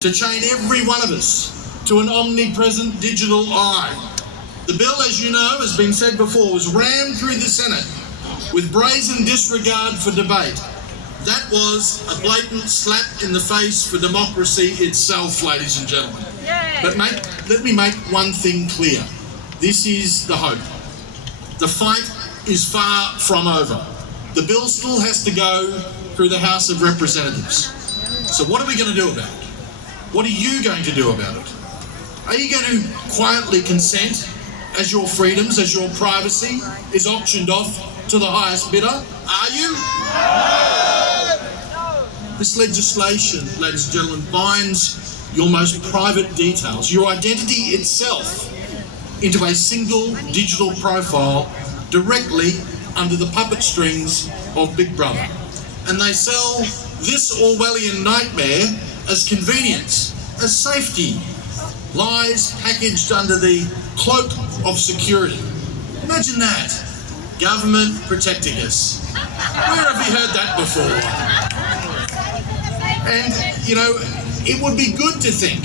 to chain every one of us to an omnipresent digital eye. The bill, as you know, has been said before, was rammed through the Senate with brazen disregard for debate. That was a blatant slap in the face for democracy itself, ladies and gentlemen. But let me make one thing clear. This is the hope. The fight is far from over. The bill still has to go through the House of Representatives. So what are we going to do about it? What are you going to do about it? Are you going to quietly consent as your freedoms, as your privacy is auctioned off to the highest bidder? Are you? No. This legislation, ladies and gentlemen, binds your most private details, your identity itself, into a single digital profile directly under the puppet strings of Big Brother. And they sell this Orwellian nightmare as convenience, as safety, lies packaged under the cloak of security. Imagine that. Government protecting us. Where have you heard that before? And, you know, it would be good to think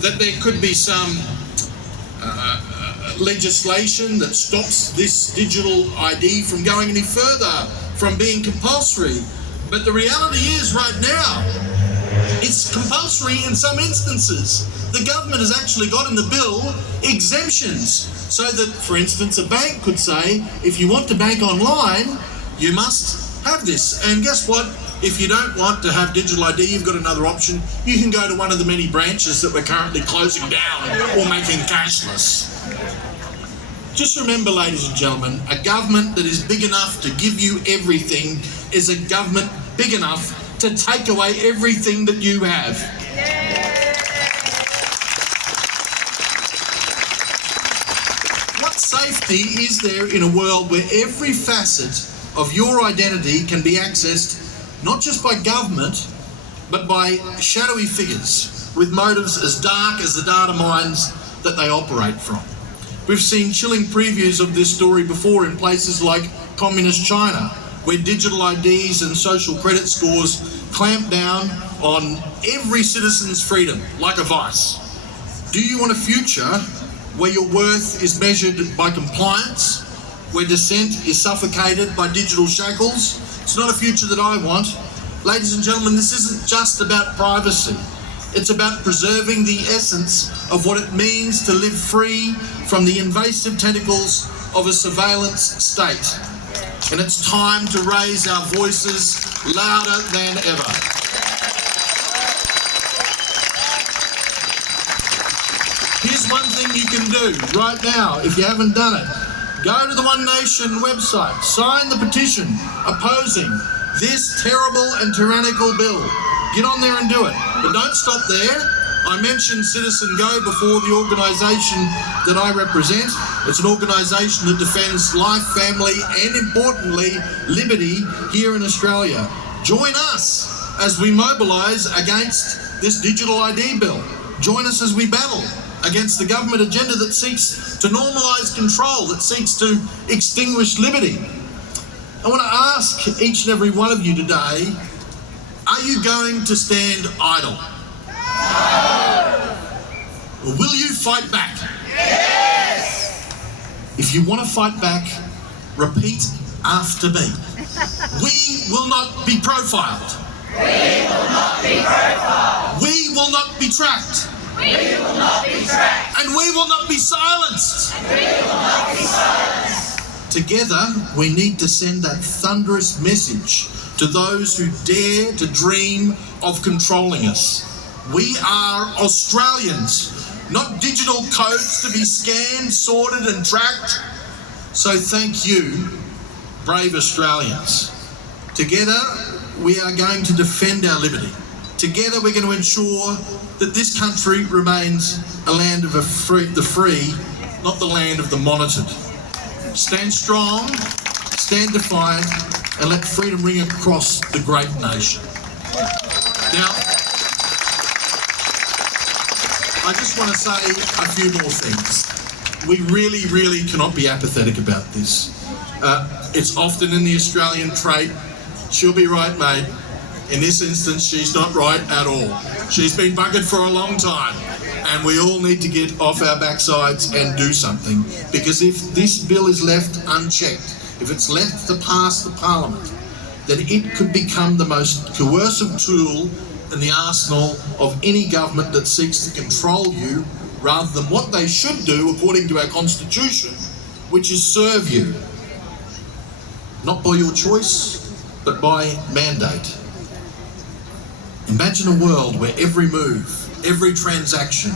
that there could be some legislation that stops this digital ID from going any further, from being compulsory. But the reality is, right now, it's compulsory in some instances. The government has actually got in the bill exemptions so that, for instance, a bank could say, if you want to bank online, you must have this. And guess what? If you don't want to have digital ID, you've got another option. You can go to one of the many branches that we're currently closing down or making cashless. Just remember, ladies and gentlemen, a government that is big enough to give you everything is a government big enough to take away everything that you have. What safety is there in a world where every facet of your identity can be accessed not just by government, but by shadowy figures with motives as dark as the data mines that they operate from? We've seen chilling previews of this story before in places like communist China, where digital IDs and social credit scores clamp down on every citizen's freedom like a vice. Do you want a future where your worth is measured by compliance, where dissent is suffocated by digital shackles? It's not a future that I want. Ladies and gentlemen, this isn't just about privacy. It's about preserving the essence of what it means to live free from the invasive tentacles of a surveillance state. And it's time to raise our voices louder than ever. Here's one thing you can do right now if you haven't done it. Go to the One Nation website, sign the petition opposing this terrible and tyrannical bill. Get on there and do it. But don't stop there. I mentioned Citizen Go before, the organisation that I represent. It's an organisation that defends life, family and, importantly, liberty here in Australia. Join us as we mobilise against this digital ID bill. Join us as we battle against the government agenda that seeks to normalise control, that seeks to extinguish liberty. I want to ask each and every one of you today, are you going to stand idle? Or will you fight back? Yes! If you want to fight back, repeat after me. We will not be profiled. We will not be profiled. We will not be tracked. We will not be tracked. And we will not be silenced. And we will not be silenced. Together, we need to send that thunderous message to those who dare to dream of controlling us. We are Australians, not digital codes to be scanned, sorted and tracked. So thank you, brave Australians. Together, we are going to defend our liberty. Together, we're going to ensure that this country remains a land of the free, not the land of the monitored. Stand strong, stand defiant, and let freedom ring across the great nation. Now, I just want to say a few more things. We really, really cannot be apathetic about this. It's often in the Australian trait, she'll be right, mate. In this instance, she's not right at all. She's been buggered for a long time. And we all need to get off our backsides and do something. Because if this bill is left unchecked, if it's left to pass the Parliament, then it could become the most coercive tool in the arsenal of any government that seeks to control you rather than what they should do according to our Constitution, which is serve you. Not by your choice, but by mandate. Imagine a world where every move, every transaction,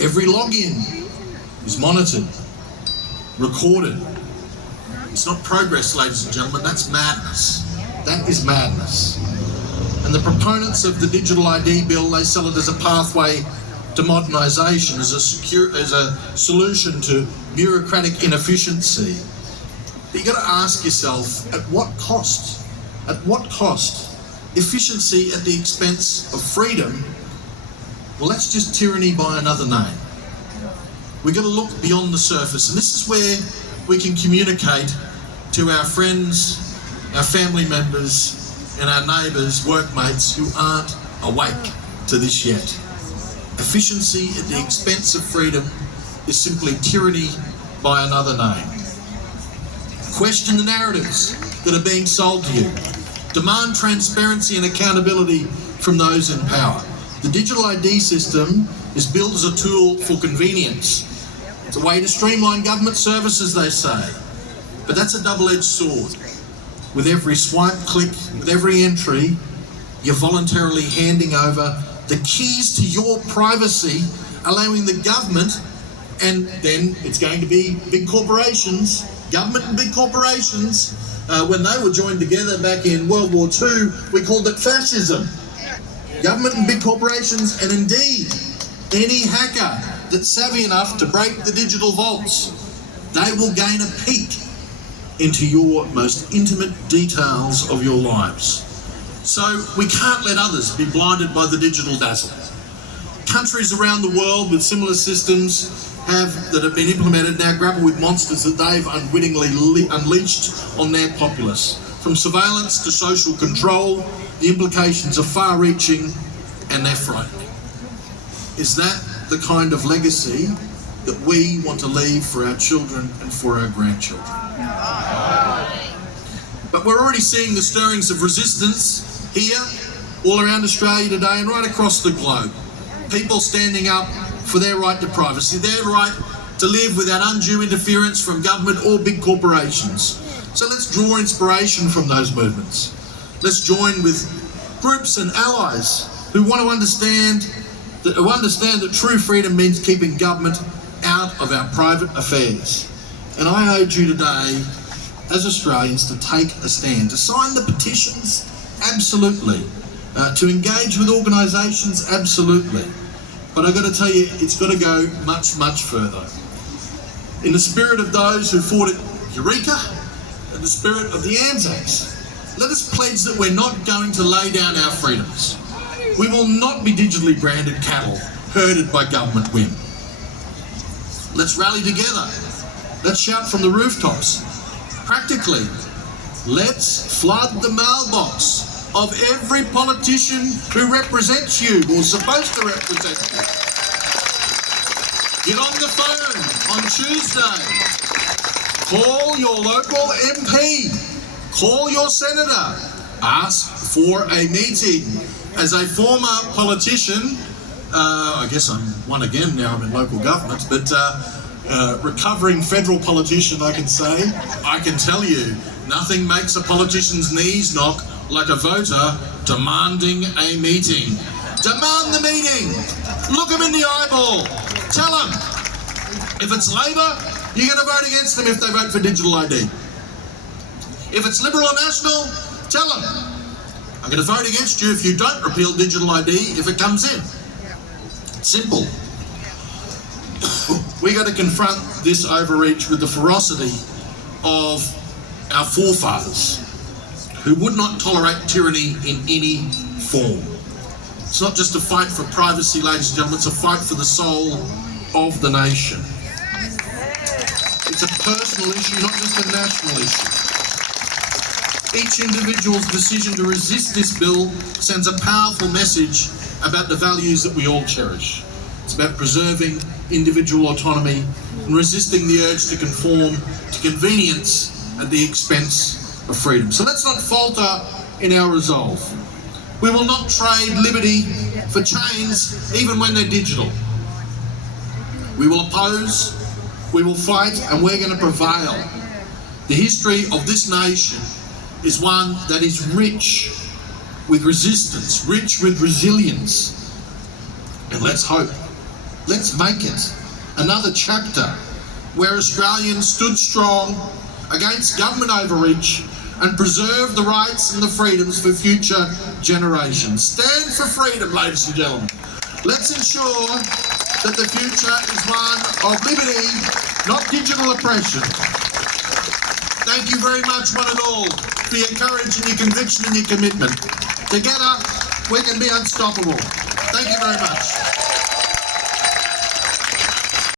every login is monitored, recorded. It's not progress, ladies and gentlemen, that's madness. That is madness. And the proponents of the digital ID bill, they sell it as a pathway to modernisation, as a solution to bureaucratic inefficiency. But you've got to ask yourself, at what cost? At what cost? Efficiency at the expense of freedom? Well, that's just tyranny by another name. We've got to look beyond the surface, and this is where we can communicate to our friends, our family members, and our neighbours, workmates who aren't awake to this yet. Efficiency at the expense of freedom is simply tyranny by another name. Question the narratives that are being sold to you. Demand transparency and accountability from those in power. The digital ID system is built as a tool for convenience. It's a way to streamline government services, they say. But that's a double-edged sword. With every swipe, click, with every entry, you're voluntarily handing over the keys to your privacy, allowing the government, and then it's going to be big corporations, government and big corporations. When they were joined together back in World War II, we called it fascism. Government and big corporations, and indeed, any hacker that's savvy enough to break the digital vaults, they will gain a peek into your most intimate details of your lives. So we can't let others be blinded by the digital dazzle. Countries around the world with similar systems that have been implemented now grapple with monsters that they've unwittingly unleashed on their populace. From surveillance to social control, the implications are far-reaching and they're frightening. Is that the kind of legacy that we want to leave for our children and for our grandchildren? But we're already seeing the stirrings of resistance here, all around Australia today and right across the globe. People standing up for their right to privacy, their right to live without undue interference from government or big corporations. So let's draw inspiration from those movements. Let's join with groups and allies who want to understand that true freedom means keeping government out of our private affairs. And I urge you today, as Australians, to take a stand, to sign the petitions, absolutely, to engage with organisations, absolutely. But I've got to tell you, it's got to go much, much further. In the spirit of those who fought at Eureka, in the spirit of the Anzacs, let us pledge that we're not going to lay down our freedoms. We will not be digitally branded cattle, herded by government whim. Let's rally together. Let's shout from the rooftops. Practically, let's flood the mailbox of every politician who represents you, or is supposed to represent you. Get on the phone on Tuesday. Call your local MP. Call your senator. Ask for a meeting. As a former politician, I guess I'm one again now, I'm in local government, but recovering federal politician, I can say, I can tell you, nothing makes a politician's knees knock like a voter demanding a meeting. Demand the meeting. Look them in the eyeball. Tell them. If it's Labor, you're going to vote against them if they vote for digital ID. If it's Liberal or National, tell them. I'm going to vote against you if you don't repeal digital ID if it comes in. Simple. We got to confront this overreach with the ferocity of our forefathers, who would not tolerate tyranny in any form. It's not just a fight for privacy, ladies and gentlemen, it's a fight for the soul of the nation. It's a personal issue, not just a national issue. Each individual's decision to resist this bill sends a powerful message about the values that we all cherish. It's about preserving individual autonomy and resisting the urge to conform to convenience at the expense of freedom. So let's not falter in our resolve. We will not trade liberty for chains, even when they're digital. We will oppose, we will fight, and we're going to prevail. The history of this nation is one that is rich with resistance, rich with resilience. And let's hope, let's make it another chapter where Australians stood strong against government overreach and preserved the rights and the freedoms for future generations. Stand for freedom, ladies and gentlemen. Let's ensure that the future is one of liberty, not digital oppression. Thank you very much, one and all, for your courage and your conviction and your commitment. Together, we can be unstoppable. Thank you very much.